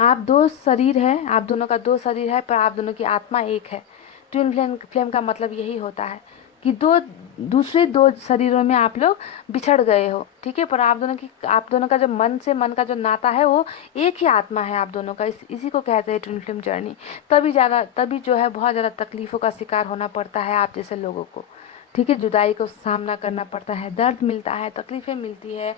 आप दो शरीर है, आप दोनों का दो शरीर है, पर आप दोनों की आत्मा एक है। ट्विन फ्लेम का मतलब यही होता है कि दूसरे दो शरीरों में आप लोग बिछड़ गए हो, ठीक है, पर आप दोनों का जो मन से मन का जो नाता है वो एक ही आत्मा है आप दोनों का। इसी को कहते हैं ट्विन फ्लेम जर्नी। तभी जो है बहुत ज़्यादा तकलीफ़ों का शिकार होना पड़ता है आप जैसे लोगों को, ठीक है। जुदाई को सामना करना पड़ता है, दर्द मिलता है, तकलीफ़ें मिलती है,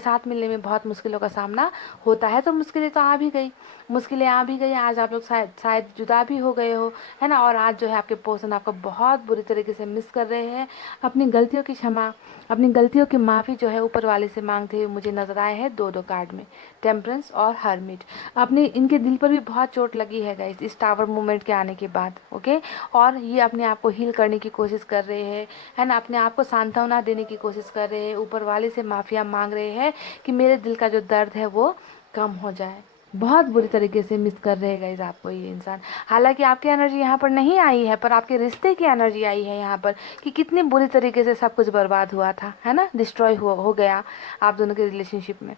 साथ मिलने में बहुत मुश्किलों का सामना होता है। तो मुश्किलें तो आ भी गई। आज आप लोग शायद जुदा भी हो गए हो, है ना। और आज जो है आपके पर्सन आपको बहुत बुरी तरीके से मिस कर रहे हैं। अपनी गलतियों की क्षमा, अपनी गलतियों की माफ़ी जो है ऊपर वाले से मांगते हुए मुझे नज़र आए हैं दो कार्ड में, टेम्परेंस और हर्मिट। अपने इनके दिल पर भी बहुत चोट लगी है गाइस इस टावर मूवमेंट के आने के बाद। ओके, और ये अपने आप को हील करने की कोशिश कर रहे हैं, है ना, अपने आप को सांत्वना देने की कोशिश कर रहे हैं, ऊपर वाले से माफिया मांग रहे हैं कि मेरे दिल का जो दर्द है वो कम हो जाए। बहुत बुरी तरीके से मिस कर रहे हैं गाइस आपको ये इंसान। हालांकि आपकी एनर्जी यहाँ पर नहीं आई है, पर आपके रिश्ते की एनर्जी आई है यहाँ पर कि कितने बुरी तरीके से सब कुछ बर्बाद हुआ था, है ना, डिस्ट्रॉय हो गया आप दोनों के रिलेशनशिप में।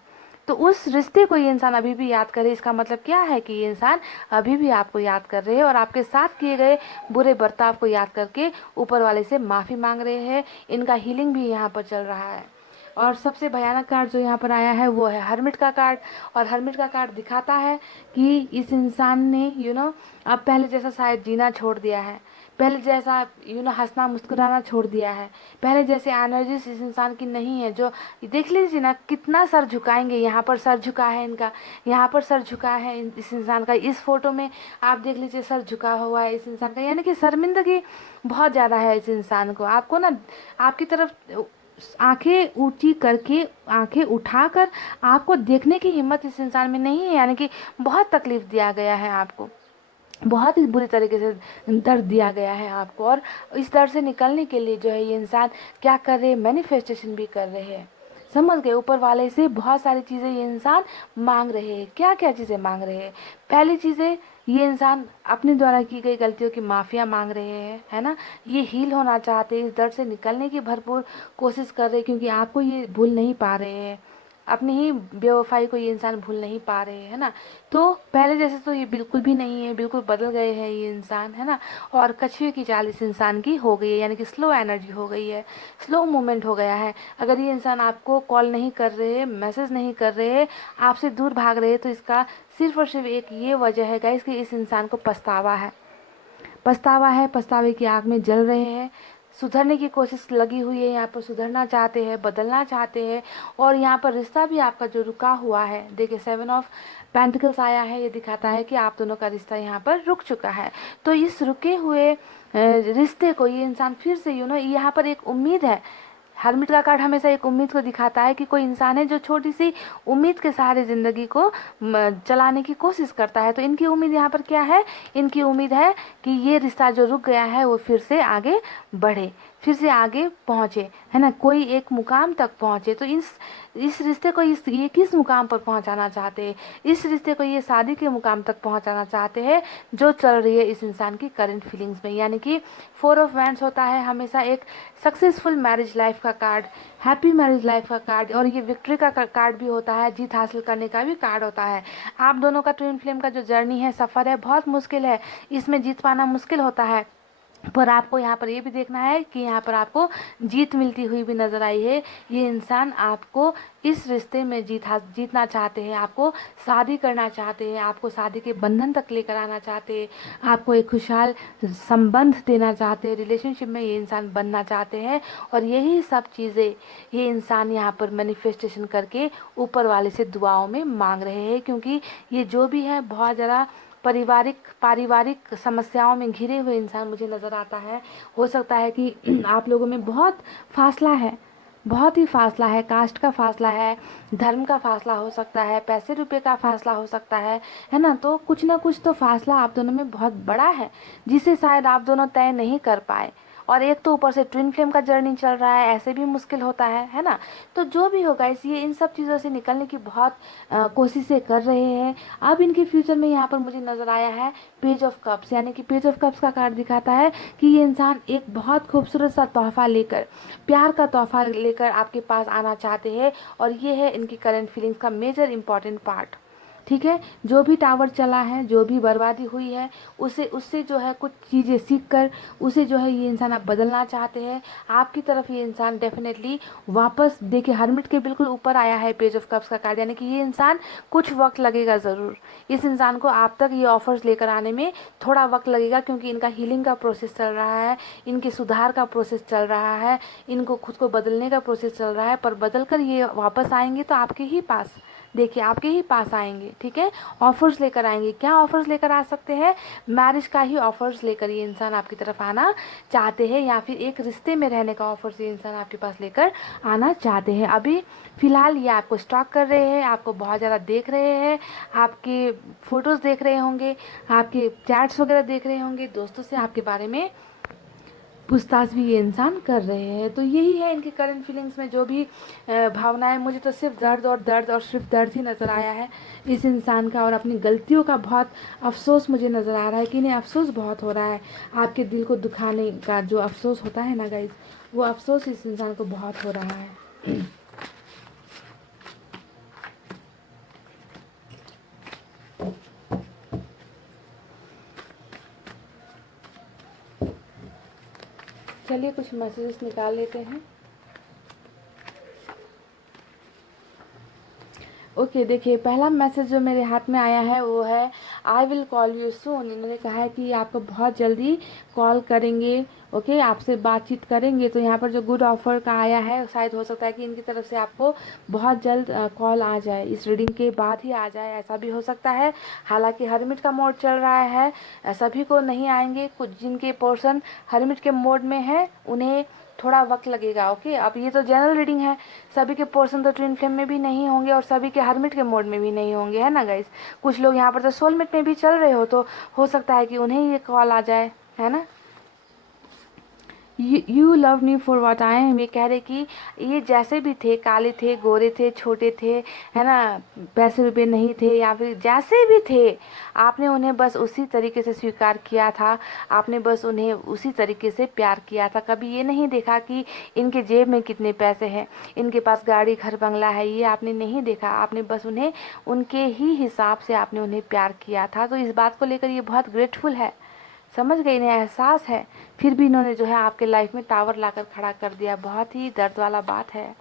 तो उस रिश्ते को ये इंसान अभी भी याद करे, इसका मतलब क्या है कि ये इंसान अभी भी आपको याद कर रहे हैं और आपके साथ किए गए बुरे बर्ताव को याद करके ऊपर वाले से माफ़ी मांग रहे हैं। इनका हीलिंग भी यहाँ पर चल रहा है। और सबसे भयानक कार्ड जो यहाँ पर आया है वो है हर्मिट का कार्ड। और हर्मिट का कार्ड दिखाता है कि इस इंसान ने अब पहले जैसा शायद जीना छोड़ दिया है, पहले जैसा हंसना मुस्कुराना छोड़ दिया है, पहले जैसे एनर्जीज इस इंसान की नहीं है। जो देख लीजिए ना कितना सर झुकाएंगे, यहाँ पर सर झुका है इनका, यहाँ पर सर झुका है इस इंसान का। इस फोटो में आप देख लीजिए सर झुका हुआ है इस इंसान का, यानी कि शर्मिंदगी बहुत ज़्यादा है इस इंसान को। आपको ना आपकी तरफ आंखें ऊंची करके, आंखें उठाकर आपको देखने की हिम्मत इस इंसान में नहीं है, यानी कि बहुत तकलीफ दिया गया है आपको, बहुत ही बुरी तरीके से दर्द दिया गया है आपको। और इस दर्द से निकलने के लिए जो है ये इंसान क्या कर रहे हैं, मैनिफेस्टेशन भी कर रहे हैं। समझ गए, ऊपर वाले से बहुत सारी चीज़ें ये इंसान मांग रहे हैं। क्या क्या चीज़ें मांग रहे हैं? पहली चीज़ें, ये इंसान अपने द्वारा की गई गलतियों की माफ़िया मांग रहे हैं, है ना। ये हील होना चाहते हैं, इस दर्द से निकलने की भरपूर कोशिश कर रहे हैं, क्योंकि आपको ये भूल नहीं पा रहे हैं, अपनी ही बेवफाई को ये इंसान भूल नहीं पा रहे हैं, है ना। तो पहले जैसे तो ये बिल्कुल भी नहीं है, बिल्कुल बदल गए हैं ये इंसान, है ना। और कछुए की चाल इस इंसान की हो गई है, यानी कि स्लो एनर्जी हो गई है, स्लो मूवमेंट हो गया है। अगर ये इंसान आपको कॉल नहीं कर रहे, मैसेज नहीं कर रहे, आपसे दूर भाग रहे, तो इसका सिर्फ और सिर्फ एक ये वजह है गाइस कि इस इंसान को पछतावा है, पछतावा है, पछतावे की आग में जल रहे हैं। सुधरने की कोशिश लगी हुई है, यहाँ पर सुधरना चाहते हैं, बदलना चाहते हैं। और यहाँ पर रिश्ता भी आपका जो रुका हुआ है, देखिए 7 ऑफ पेंटिकल्स आया है, ये दिखाता है कि आप दोनों का रिश्ता यहाँ पर रुक चुका है। तो इस रुके हुए रिश्ते को ये इंसान फिर से यहाँ पर एक उम्मीद है। हर्मिट का कार्ड हमेशा एक उम्मीद को दिखाता है कि कोई इंसान है जो छोटी सी उम्मीद के सहारे ज़िंदगी को चलाने की कोशिश करता है। तो इनकी उम्मीद यहाँ पर क्या है? इनकी उम्मीद है कि ये रिश्ता जो रुक गया है वो फिर से आगे बढ़े, फिर से आगे पहुँचे, है ना, कोई एक मुकाम तक पहुँचे। तो इस रिश्ते को ये किस मुकाम पर पहुँचाना चाहते हैं? इस रिश्ते को ये शादी के मुकाम तक पहुँचाना चाहते हैं जो चल रही है इस इंसान की करंट फीलिंग्स में। यानी कि 4 ऑफ वैंड्स होता है हमेशा एक सक्सेसफुल मैरिज लाइफ का कार्ड, हैप्पी मैरिज लाइफ का कार्ड, और ये विक्ट्री का कार्ड भी होता है, जीत हासिल करने का भी कार्ड होता है। आप दोनों का ट्विन फ्लेम का जो जर्नी है, सफ़र है, बहुत मुश्किल है, इसमें जीत पाना मुश्किल होता है, पर आपको यहाँ पर ये भी देखना है कि यहाँ पर आपको जीत मिलती हुई भी नज़र आई है। ये इंसान आपको इस रिश्ते में जीतना चाहते हैं, आपको शादी करना चाहते हैं, आपको शादी के बंधन तक लेकर आना चाहते हैं, आपको एक खुशहाल संबंध देना चाहते हैं, रिलेशनशिप में ये इंसान बनना चाहते हैं। और यही सब चीज़ें ये इंसान यहाँ पर मैनिफेस्टेशन करके ऊपर वाले से दुआओं में मांग रहे हैं, क्योंकि ये जो भी है बहुत ज़्यादा पारिवारिक समस्याओं में घिरे हुए इंसान मुझे नज़र आता है। हो सकता है कि आप लोगों में बहुत फासला है, बहुत ही फासला है, कास्ट का फासला है, धर्म का फासला हो सकता है, पैसे रुपए का फासला हो सकता है ना। तो कुछ ना कुछ तो फासला आप दोनों में बहुत बड़ा है, जिसे शायद आप दोनों तय नहीं कर पाए। और एक तो ऊपर से ट्विन फ्लेम का जर्नी चल रहा है, ऐसे भी मुश्किल होता है ना। तो जो भी होगा ये इन सब चीज़ों से निकलने की बहुत कोशिशें कर रहे हैं। अब इनके फ्यूचर में यहाँ पर मुझे नज़र आया है पेज ऑफ कप्स, यानी कि पेज ऑफ कप्स का कार्ड दिखाता है कि ये इंसान एक बहुत खूबसूरत सा तोहफा लेकर, प्यार का तोहफा लेकर आपके पास आना चाहते हैं। और ये है इनकी करंट फीलिंग्स का मेजर इंपॉर्टेंट पार्ट। ठीक है, जो भी टावर चला है, जो भी बर्बादी हुई है, उससे जो है कुछ चीज़ें सीख कर उसे जो है ये इंसान आप बदलना चाहते हैं। आपकी तरफ ये इंसान डेफिनेटली वापस, देखिए हर्मिट के बिल्कुल ऊपर आया है पेज ऑफ कप्स का कार्ड, यानी कि ये इंसान कुछ वक्त लगेगा ज़रूर, इस इंसान को आप तक ये ऑफर्स लेकर आने में थोड़ा वक्त लगेगा, क्योंकि इनका हीलिंग का प्रोसेस चल रहा है, इनके सुधार का प्रोसेस चल रहा है, इनको खुद को बदलने का प्रोसेस चल रहा है। पर बदल कर ये वापस आएंगे तो आपके ही पास, देखिए आपके ही पास आएंगे। ठीक है, ऑफर्स लेकर आएंगे। क्या ऑफर्स लेकर आ सकते हैं? मैरिज का ही ऑफर्स लेकर ये इंसान आपकी तरफ आना चाहते हैं, या फिर एक रिश्ते में रहने का ऑफर्स ये इंसान आपके पास लेकर आना चाहते हैं। अभी फ़िलहाल ये आपको स्टॉक कर रहे हैं, आपको बहुत ज़्यादा देख रहे हैं, आपके फ़ोटोज़ देख रहे होंगे, आपके चैट्स वगैरह देख रहे होंगे, दोस्तों से आपके बारे में पूछताछ भी ये इंसान कर रहे हैं। तो यही है इनकी करंट फीलिंग्स में जो भी भावनाएं। मुझे तो सिर्फ दर्द और सिर्फ दर्द ही नज़र आया है इस इंसान का, और अपनी गलतियों का बहुत अफसोस मुझे नज़र आ रहा है कि इन्हें अफसोस बहुत हो रहा है। आपके दिल को दुखाने का जो अफसोस होता है ना गाइस, वो अफसोस इस इंसान को बहुत हो रहा है। चलिए कुछ मैसेजेस निकाल लेते हैं। ओके देखिए, पहला मैसेज जो मेरे हाथ में आया है वो है I will call you soon. इन्होंने कहा है कि आपको बहुत जल्दी कॉल करेंगे, ओके आपसे बातचीत करेंगे। तो यहाँ पर जो गुड ऑफर का आया है, शायद हो सकता है कि इनकी तरफ से आपको बहुत जल्द कॉल आ जाए, इस रीडिंग के बाद ही आ जाए, ऐसा भी हो सकता है। हालांकि हर्मिट का मोड चल रहा है, सभी को नहीं आएंगे, कुछ जिनके पोर्शन हर्मिट के मोड में है उन्हें थोड़ा वक्त लगेगा। ओके, अब ये तो जनरल रीडिंग है, सभी के पोर्शन तो ट्विन फ्लेम में भी नहीं होंगे और सभी के हर्मिट के मोड में भी नहीं होंगे, है ना गाइस। कुछ लोग यहाँ पर तो सोलमेट में भी चल रहे हो, तो हो सकता है कि उन्हें ये कॉल आ जाए, है ना। You love me for what I am, ये कह रहे कि ये जैसे भी थे, काले थे, गोरे थे, छोटे थे, है ना, पैसे रुपए नहीं थे, या फिर जैसे भी थे, आपने उन्हें बस उसी तरीके से स्वीकार किया था, आपने बस उन्हें उसी तरीके से प्यार किया था। कभी ये नहीं देखा कि इनके जेब में कितने पैसे हैं, इनके पास गाड़ी घर बंगला है, ये आपने नहीं देखा। आपने बस उन्हें उनके ही हिसाब से आपने उन्हें प्यार किया था। तो इस बात को लेकर ये बहुत ग्रेटफुल है, समझ गए, इन्हें एहसास है। फिर भी इन्होंने जो है आपके लाइफ में टावर लाकर खड़ा कर दिया, बहुत ही दर्द वाला बात है।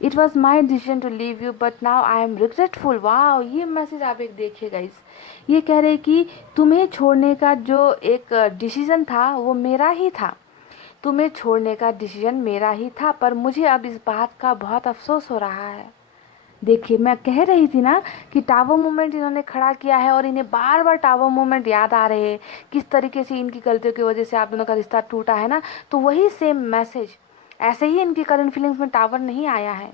It was my decision to leave you but now I am regretful. वाह, ये मैसेज आप एक देखिए गाइस, ये कह रहे कि तुम्हें छोड़ने का जो एक डिसीजन था वो मेरा ही था, तुम्हें छोड़ने का डिसीजन मेरा ही था, पर मुझे अब इस बात का बहुत अफसोस हो रहा है। देखिए, मैं कह रही थी ना कि टावर मूवमेंट इन्होंने खड़ा किया है और इन्हें बार बार टावर मूवमेंट याद आ रहे हैं, किस तरीके से इनकी गलतियों की वजह से आप दोनों का रिश्ता टूटा है ना। तो वही सेम मैसेज, ऐसे ही इनकी करंट फीलिंग्स में टावर नहीं आया है,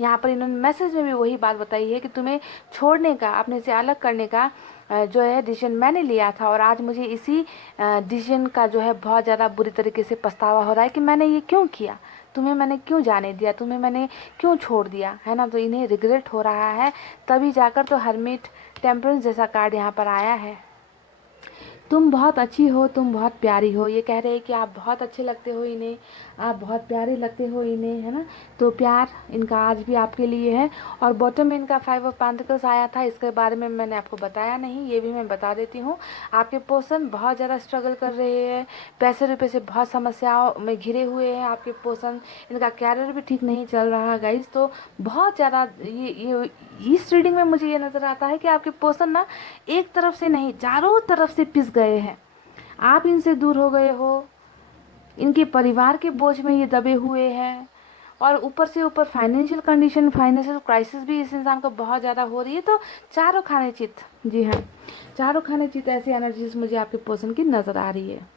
यहाँ पर इन्होंने मैसेज में भी वही बात बताई है कि तुम्हें छोड़ने का, अपने से अलग करने का जो है डिसीजन मैंने लिया था, और आज मुझे इसी डिसीजन का जो है बहुत ज़्यादा बुरी तरीके से पछतावा हो रहा है कि मैंने ये क्यों किया, तुम्हें मैंने क्यों जाने दिया, तुम्हें मैंने क्यों छोड़ दिया, है ना। तो इन्हें रिग्रेट हो रहा है, तभी जाकर तो हर्मिट टेम्परेंस जैसा कार्ड यहाँ पर आया है। तुम बहुत अच्छी हो, तुम बहुत प्यारी हो, ये कह रहे हैं कि आप बहुत अच्छे लगते हो इन्हें, आप बहुत प्यारे लगते हो इन्हें, है ना। तो प्यार इनका आज भी आपके लिए है। और बॉटम में इनका 5 ऑफ पेंटिकल्स आया था, इसके बारे में मैंने आपको बताया नहीं, ये भी मैं बता देती हूँ। आपके पर्सन बहुत ज़्यादा स्ट्रगल कर रहे हैं, पैसे रुपए से बहुत समस्याओं में घिरे हुए हैं आपके पर्सन। इनका कैरियर भी ठीक नहीं चल रहा गाइज, तो बहुत ज़्यादा ये इस रीडिंग में मुझे ये नज़र आता है कि आपके पर्सन ना एक तरफ से नहीं, चारों तरफ से पिस गए हैं। आप इनसे दूर हो गए हो, इनके परिवार के बोझ में ये दबे हुए हैं, और ऊपर से ऊपर फाइनेंशियल कंडीशन, फाइनेंशियल क्राइसिस भी इस इंसान को बहुत ज़्यादा हो रही है। तो चारों खाने चित, जी हाँ, चारों खाने चित ऐसी एनर्जीज मुझे आपके पर्सन की नज़र आ रही है।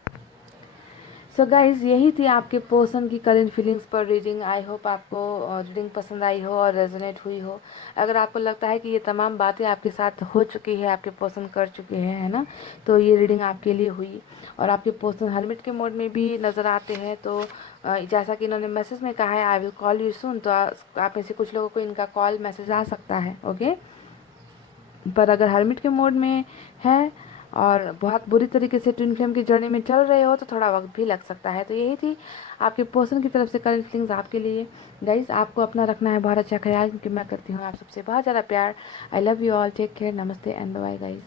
सो गाइज, यही थी आपके पर्सन की करंट फीलिंग्स पर रीडिंग। आई होप आपको रीडिंग पसंद आई हो और रेजोनेट हुई हो। अगर आपको लगता है कि ये तमाम बातें आपके साथ हो चुकी है, आपके पर्सन कर चुके हैं, है ना, तो ये रीडिंग आपके लिए हुई। और आपके पर्सन हर्मिट के मोड में भी नज़र आते हैं, तो जैसा कि इन्होंने मैसेज में कहा है I will call you soon, तो आप में से कुछ लोगों को इनका कॉल मैसेज आ सकता है, ओके। पर अगर हर्मिट के मोड में है और बहुत बुरी तरीके से ट्विन फ्लेम की जर्नी में चल रहे हो, तो थोड़ा वक्त भी लग सकता है। तो यही थी आपके पर्सन की तरफ से करंट फीलिंग्स आपके लिए। गाइज, आपको अपना रखना है बहुत अच्छा ख्याल, क्योंकि मैं करती हूँ आप सबसे बहुत ज़्यादा प्यार। I love you all, take care, नमस्ते एंड बाय गाइज।